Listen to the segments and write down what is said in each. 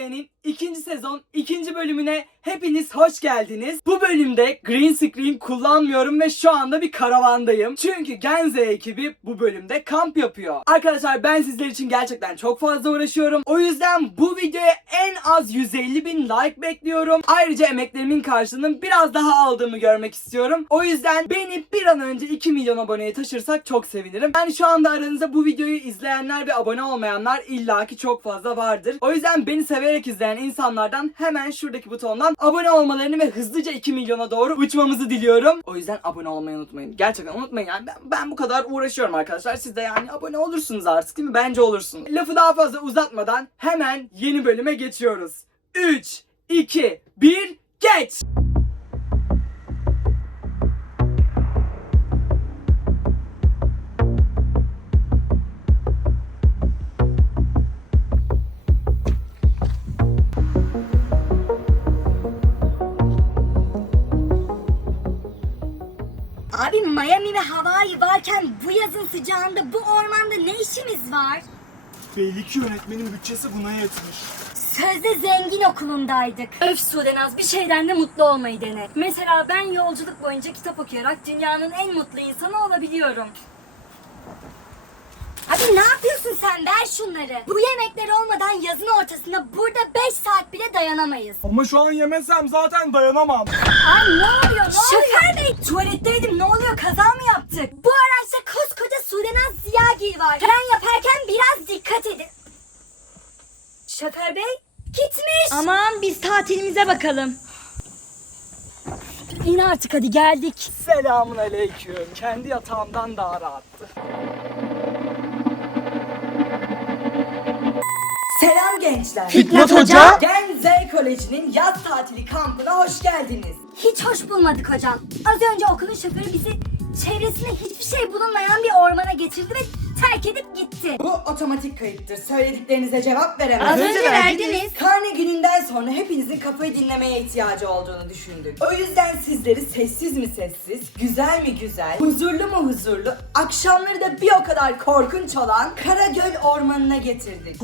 Genze'nin ikinci sezon ikinci bölümüne hepiniz hoş geldiniz. Bu bölümde green screen kullanmıyorum ve şu anda bir karavandayım. Çünkü Genze ekibi bu bölümde kamp yapıyor. Arkadaşlar ben sizler için gerçekten çok fazla uğraşıyorum. O yüzden bu videoya en az 150 bin like bekliyorum. Ayrıca emeklerimin karşılığını biraz daha aldığımı görmek istiyorum. O yüzden beni bir an önce 2 milyon aboneye taşırsak çok sevinirim. Yani şu anda aranızda bu videoyu izleyenler ve abone olmayanlar illaki çok fazla vardır. O yüzden beni severek izleyen insanlardan hemen şuradaki butondan abone olmalarını ve hızlıca 2 milyona doğru uçmamızı diliyorum. O yüzden abone olmayı unutmayın. Gerçekten unutmayın yani ben, ben bu kadar uğraşıyorum arkadaşlar. Siz de yani abone olursunuz artık değil mi? Bence olursunuz. Lafı daha fazla uzatmadan hemen yeni bölüme geçiyoruz. 3, 2, 1, geç! Varken bu yazın sıcağında bu ormanda ne işimiz var? Belli ki yönetmenin bütçesi buna yetmiş. Sözde zengin okulundaydık. Öf Sudenaz bir şeyden de mutlu olmayı dene. Mesela ben yolculuk boyunca kitap okuyarak dünyanın en mutlu insanı olabiliyorum. Abi ne yapıyorsun sen? Ver şunları. Bu yemekler olmadan yazın ortasında burada 5 saat bile dayanamayız. Ama şu an yemezsem zaten dayanamam. Ay ne oluyor ne Şoför bey tuvaletteydim ne oluyor kaza mı yaptık? Bu araçta koskoca Sudenaz Ziyagil var. Fren yaparken biraz dikkat edin. Şoför bey gitmiş. Aman biz tatilimize bakalım. İn artık hadi geldik. Selamun aleyküm. Kendi yatağımdan daha rahattı. Selam gençler. Fitnat Hoca. Genze Koleji'nin yaz tatili kampına hoş geldiniz. Hiç hoş bulmadık hocam. Az önce okulun şoförü bizi çevresinde hiçbir şey bulunmayan bir ormana getirdi ve terk edip gitti. Bu otomatik kayıttır. Söylediklerinize cevap veremez. Az önce verdiniz. Karne gününden sonra hepinizin kafayı dinlemeye ihtiyacı olduğunu düşündük. O yüzden sizleri sessiz mi sessiz, güzel mi güzel, huzurlu mu huzurlu, akşamları da bir o kadar korkunç olan Karagöl Ormanı'na getirdik.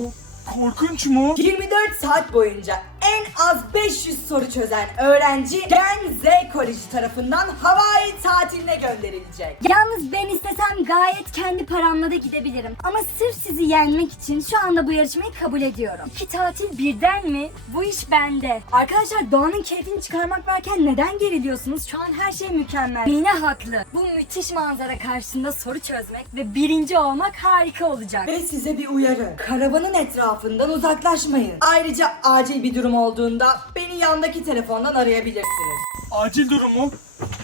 Korkunç mu? 24 saat boyunca en az 500 soru çözen öğrenci Gen Z Koleji tarafından Hawaii tatiline gönderilecek. Yalnız ben istesem gayet kendi paramla da gidebilirim. Ama sırf sizi yenmek için şu anda bu yarışmayı kabul ediyorum. İki tatil birden mi? Bu iş bende. Arkadaşlar doğanın keyfini çıkarmak varken neden geriliyorsunuz? Şu an her şey mükemmel. Yine haklı. Bu müthiş manzara karşısında soru çözmek ve birinci olmak harika olacak. Ve size bir uyarı. Karavanın etrafından uzaklaşmayın. Ayrıca acil bir durum olduğunda beni yandaki telefondan arayabilirsiniz. Acil durumu.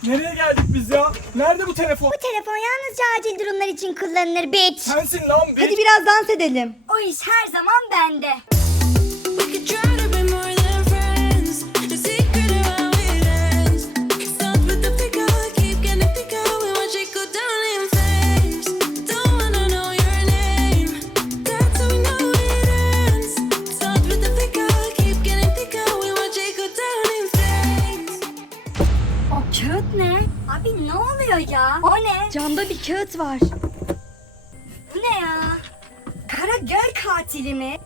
Nereye geldik biz ya? Nerede bu telefon? Bu telefon yalnızca acil durumlar için kullanılır bitch. Sensin lan bir. biraz dans edelim. O iş her zaman bende. Kağıt var. Bu ne ya? Kara Göl katili mi?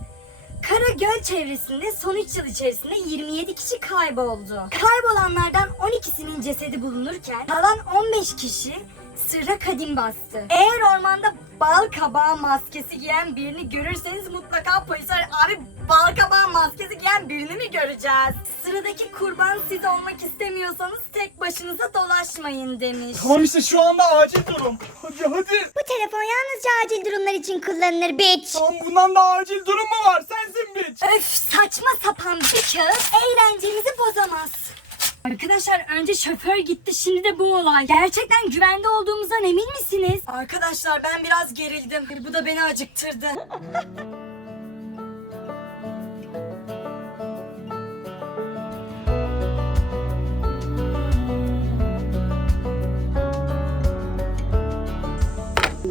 Kara Göl çevresinde son 3 yıl içerisinde 27 kişi kayboldu. Kaybolanlardan 12'sinin cesedi bulunurken kalan 15 kişi sırra kadim bastı. Eğer ormanda bal kabağı maskesi giyen birini görürseniz mutlaka polis ar- Abi bal kabağı maskesi giyen birini mi göreceğiz? Sıradaki kurban siz olmak istemiyorsanız tek başınıza dolaşmayın demiş. Tamam işte şu anda acil durum. Hadi hadi. Bu telefon yalnızca acil durumlar için kullanılır bitch. Tamam bundan da acil durum mu var? Sensin bitch. Öf saçma sapan bir kağıt eğlencemizi bozamaz. Arkadaşlar önce şoför gitti şimdi de bu olay. Gerçekten güvende olduğumuzdan emin misiniz? Arkadaşlar ben biraz gerildim. Bu da beni acıktırdı.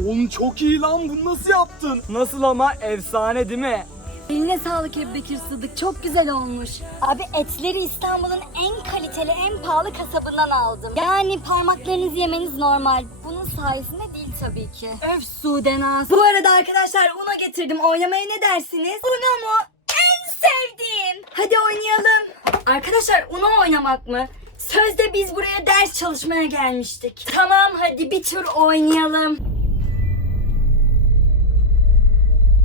Oğlum çok iyi lan bunu nasıl yaptın? Nasıl ama efsane değil mi? Eline sağlık Ebu Bekir Sıdık. Çok güzel olmuş. Abi etleri İstanbul'un en kaliteli, en pahalı kasabından aldım. Yani parmaklarınızı yemeniz normal. Bunun sayesinde değil tabii ki. Öf Sudenaz. Bu arada arkadaşlar Uno getirdim. Oynamaya ne dersiniz? Uno mu? En sevdiğim. Hadi oynayalım. Arkadaşlar Uno oynamak mı? Sözde biz buraya ders çalışmaya gelmiştik. Tamam hadi bir tur oynayalım.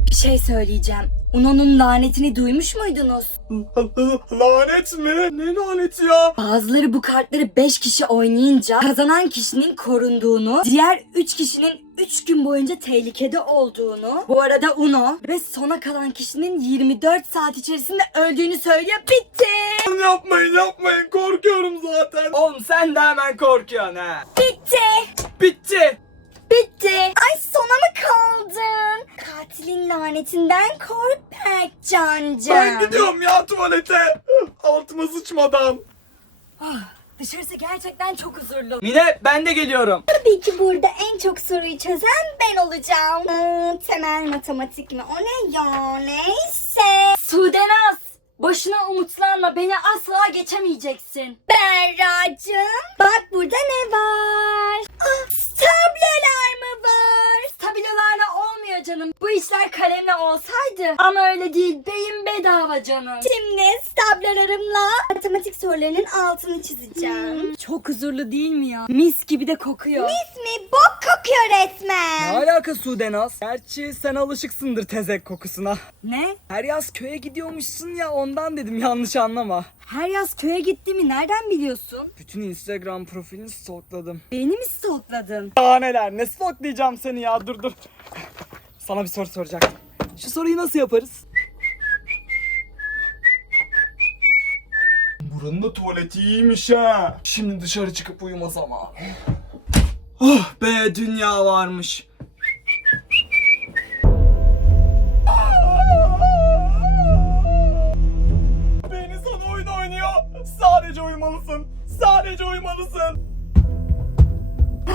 Bir şey söyleyeceğim. Uno'nun lanetini duymuş muydunuz? Lanet mi? Ne laneti ya? Bazıları bu kartları 5 kişi oynayınca kazanan kişinin korunduğunu, diğer 3 kişinin 3 gün boyunca tehlikede olduğunu, bu arada Uno ve sona kalan kişinin 24 saat içerisinde öldüğünü söylüyor. Bitti! Yapmayın yapmayın korkuyorum zaten. Oğlum sen de hemen korkuyorsun ha. Bitti! Bitti. Bitti! Ay sona mı kaldın? Katilin lanetinden kork Berkcan'cığım. Ben gidiyorum ya tuvalete. Altıma sıçmadan. Dışarısı gerçekten çok huzurlu. Mine ben de geliyorum. Tabii ki burada en çok soruyu çözen ben olacağım. Hmm, temel matematik mi? O ne ya? Neyse. Sudenaz! Boşuna umutlanma beni asla geçemeyeceksin. Berracığım bak burada ne var? Ah, tablolar mı var? Stabilolarla olmuyor canım. Bu işler kalemle olsaydı. Ama öyle değil. Beyin bedava canım. Şimdi tablolarımla matematik sorularının altını çizeceğim. Hmm, Çok huzurlu değil mi ya? Mis gibi de kokuyor. İsmi bok kokuyor Ne resmen. alaka Sudenaz? Gerçi sen alışıksındır tezek kokusuna. Ne? Her yaz köye gidiyormuşsun ya ondan dedim yanlış anlama. Her yaz köye gittiğimi nereden biliyorsun? Bütün Instagram profilini stalkladım. Beni mi stalkladın? Daha neler ne stalklayacağım seni ya dur dur. Sana bir soru soracağım. Şu soruyu nasıl yaparız? Buranın da tuvaleti iyiymiş ha. Şimdi dışarı çıkıp uyuma zamanı. Oh be dünya varmış.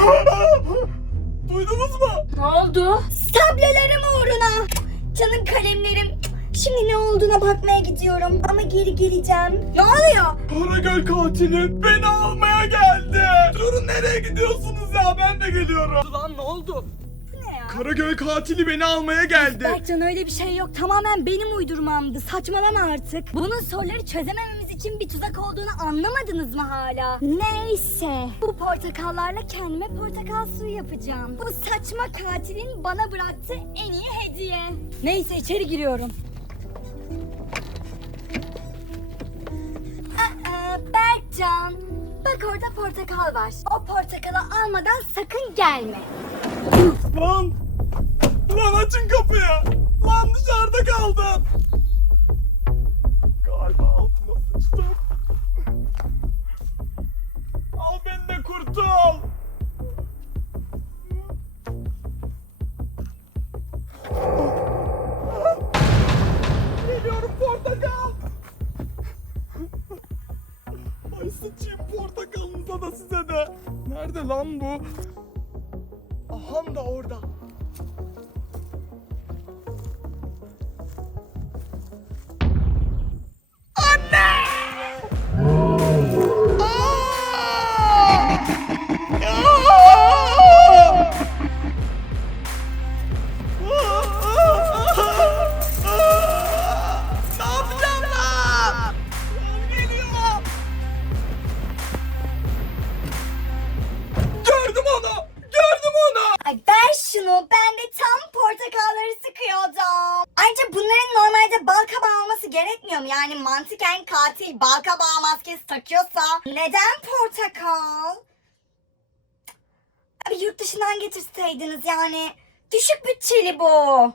Duydunuz mu? Ne oldu? Tablolarım uğruna. Canım kalemlerim. Şimdi ne olduğuna bakmaya gidiyorum ama geri geleceğim. Ne oluyor? Karagöl katili beni almaya geldi. Durun nereye gidiyorsunuz ya ben de geliyorum. Lan ne oldu? Karagöl katili beni almaya geldi. Berkcan öyle bir şey yok. Tamamen benim uydurmamdı. Saçmalama artık. Bunun soruları çözemememiz için bir tuzak olduğunu anlamadınız mı hala? Neyse. Bu portakallarla kendime portakal suyu yapacağım. Bu saçma katilin bana bıraktığı en iyi hediye. Neyse içeri giriyorum. Aa, Berkcan. Bak orada portakal var. O portakalı almadan sakın gelme. Lan! Kaldım! Galiba altıma sıçtım. Al beni de kurtul! Geliyorum portakal! Ay sıçayım portakalınıza da size de. Nerede lan bu? Aham da orada. Dışından getirseydiniz yani. Düşük bütçeli bu.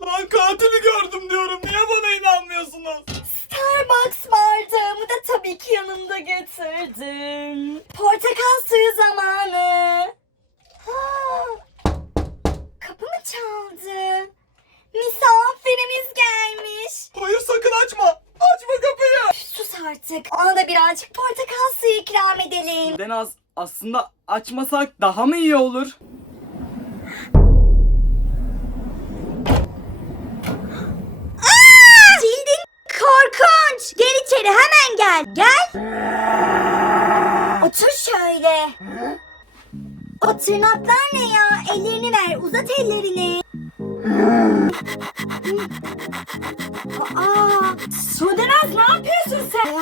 Lan katili gördüm diyorum. Niye bana inanmıyorsunuz? Starbucks bardağımı da tabii ki yanımda getirdim. Portakal suyu zamanı. Ha, kapı mı çaldı? Misafirimiz gelmiş. Hayır sakın açma. Açma kapıyı. Sus artık. Ona da birazcık portakal suyu ikram edelim. Sudenaz aslında açmasak daha mı iyi olur? Korkunç. Gel içeri hemen gel. Gel. Otur şöyle. O tırnaklar ne ya? Ellerini ver. Uzat ellerini. Aa, Sudenaz ne yapıyorsun sen?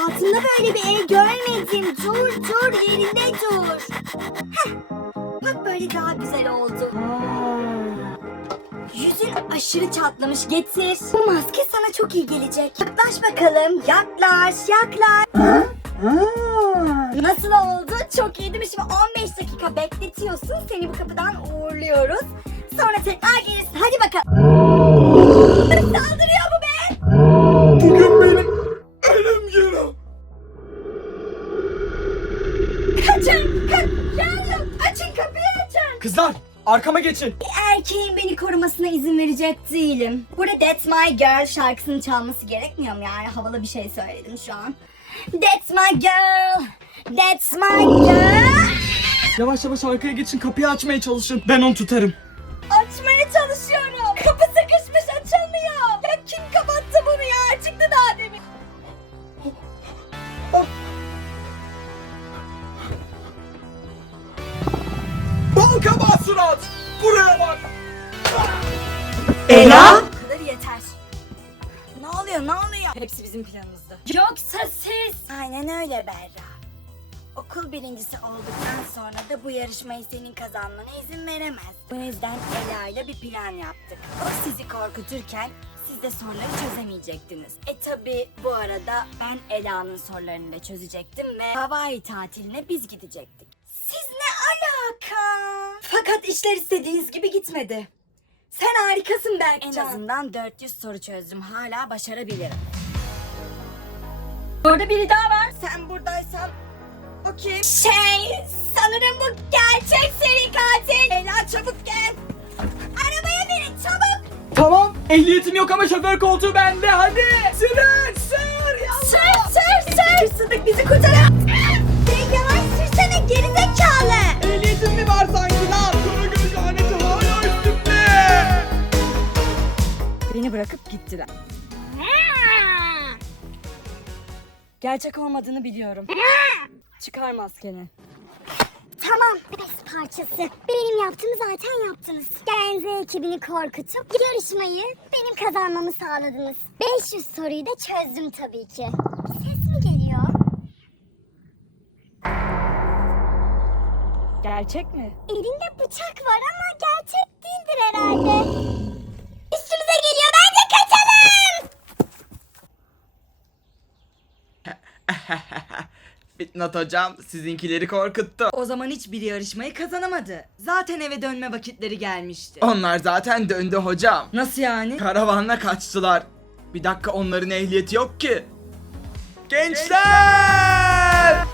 tur tur yerinde dur. Heh. Bak böyle daha güzel oldu. Yüzün aşırı çatlamış getir. Bu maske çok iyi gelecek. Yaklaş bakalım. Yaklaş yaklaş. Nasıl oldu? Çok iyi değil mi? Şimdi 15 dakika bekletiyorsun. Seni bu kapıdan uğurluyoruz. Sonra tekrar gelirsin. Hadi bakalım. Saldırıyor bu be. Bugün benim ölüm günüm. Kaçın. Kaç. Geldim. Açın kapıyı açın. Kızlar arkama geçin. Erkeğin beni korumasına izin verecek değilim. Burada That's My Girl şarkısını çalması gerekmiyor mu yani? Havalı bir şey söyledim şu an. That's my girl. That's my girl. Yavaş yavaş arkaya geçin kapıyı açmaya çalışın. Ben onu tutarım. Açmaya çalışıyorum. Buraya bak. Ela? Bu kadar yeter. Ne oluyor ne oluyor? Hepsi bizim planımızda. Yoksa siz... Aynen öyle Berra. Okul birincisi olduktan sonra da bu yarışmayı senin kazanmana izin veremez. Bu yüzden Ela ile bir plan yaptık. O sizi korkuturken siz de soruları çözemeyecektiniz. E tabi bu arada ben Ela'nın sorularını da çözecektim ve Hawaii tatiline biz gidecektik. Siz ne alaka? Fakat işler istediğiniz gibi gitmedi. Sen harikasın En Berkcan. azından 400 soru çözdüm. Hala başarabilirim. Orada biri daha var. Sen buradaysan o kim? Şey, sanırım bu gerçek seri katil. Ela çabuk gel. Arabaya binin çabuk. Tamam. Ehliyetim yok ama şoför koltuğu bende. Hadi. Sürün sür. Yallah. Sür sür sür. Sıdık bizi kurtarın. Sen yavaş sürsene gerizekalı. Beni bırakıp gittiler. Gerçek olmadığını biliyorum. Çıkar maskeni. Tamam. Bes parçası. Benim yaptığımı zaten yaptınız. Genze ekibini korkutup yarışmayı benim kazanmamı sağladınız. 500 soruyu da çözdüm tabii ki. Bir ses mi geliyor? Gerçek mi? Elinde bıçak var ama gerçek değildir herhalde. Üstümüze geliyor. Bence kaçalım. Fitnat hocam sizinkileri korkuttu. O zaman hiçbir yarışmayı kazanamadı. Zaten eve dönme vakitleri gelmişti. Onlar zaten döndü hocam. Nasıl yani? Karavanla kaçtılar. Bir dakika onların ehliyeti yok ki. Gençler!